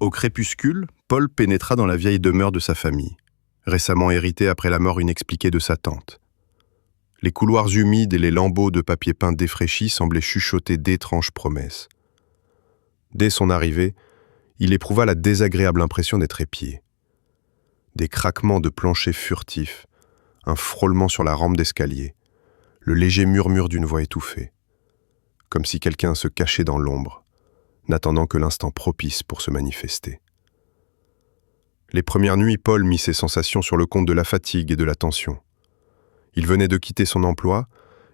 Au crépuscule, Paul pénétra dans la vieille demeure de sa famille, récemment héritée après la mort inexpliquée de sa tante. Les couloirs humides et les lambeaux de papier peint défraîchis semblaient chuchoter d'étranges promesses. Dès son arrivée, il éprouva la désagréable impression d'être épié. Des craquements de plancher furtifs, un frôlement sur la rampe d'escalier, le léger murmure d'une voix étouffée, comme si quelqu'un se cachait dans l'ombre, n'attendant que l'instant propice pour se manifester. Les premières nuits, Paul mit ses sensations sur le compte de la fatigue et de la tension. Il venait de quitter son emploi,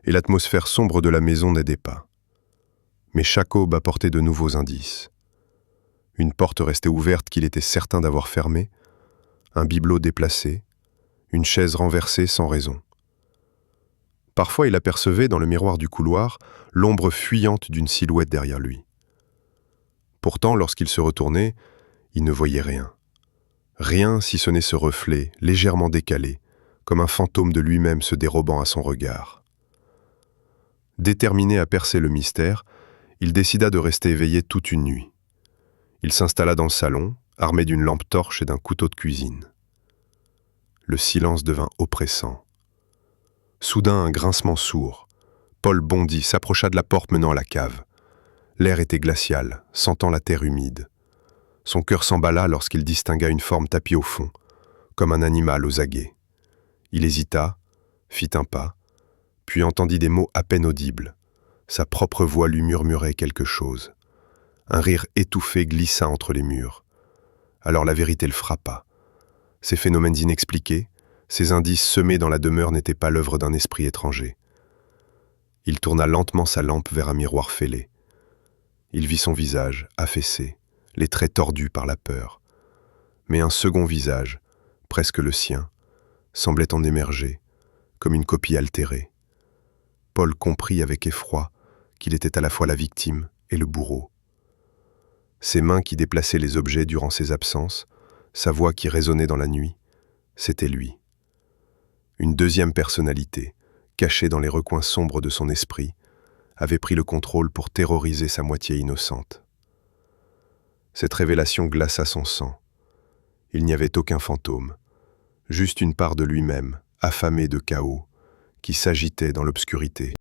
et l'atmosphère sombre de la maison n'aidait pas. Mais chaque aube apportait de nouveaux indices. Une porte restait ouverte qu'il était certain d'avoir fermée, un bibelot déplacé, une chaise renversée sans raison. Parfois, il apercevait, dans le miroir du couloir, l'ombre fuyante d'une silhouette derrière lui. Pourtant, lorsqu'il se retournait, il ne voyait rien. Rien si ce n'est ce reflet, légèrement décalé, comme un fantôme de lui-même se dérobant à son regard. Déterminé à percer le mystère, il décida de rester éveillé toute une nuit. Il s'installa dans le salon, armé d'une lampe torche et d'un couteau de cuisine. Le silence devint oppressant. Soudain, un grincement sourd. Paul bondit, s'approcha de la porte menant à la cave. L'air était glacial, sentant la terre humide. Son cœur s'emballa lorsqu'il distingua une forme tapie au fond, comme un animal aux aguets. Il hésita, fit un pas, puis entendit des mots à peine audibles. Sa propre voix lui murmurait quelque chose. Un rire étouffé glissa entre les murs. Alors la vérité le frappa. Ces phénomènes inexpliqués, ces indices semés dans la demeure n'étaient pas l'œuvre d'un esprit étranger. Il tourna lentement sa lampe vers un miroir fêlé. Il vit son visage, affaissé, les traits tordus par la peur. Mais un second visage, presque le sien, semblait en émerger, comme une copie altérée. Paul comprit avec effroi qu'il était à la fois la victime et le bourreau. Ses mains qui déplaçaient les objets durant ses absences, sa voix qui résonnait dans la nuit, c'était lui. Une deuxième personnalité, cachée dans les recoins sombres de son esprit, avait pris le contrôle pour terroriser sa moitié innocente. Cette révélation glaça son sang. Il n'y avait aucun fantôme, juste une part de lui-même, affamée de chaos, qui s'agitait dans l'obscurité.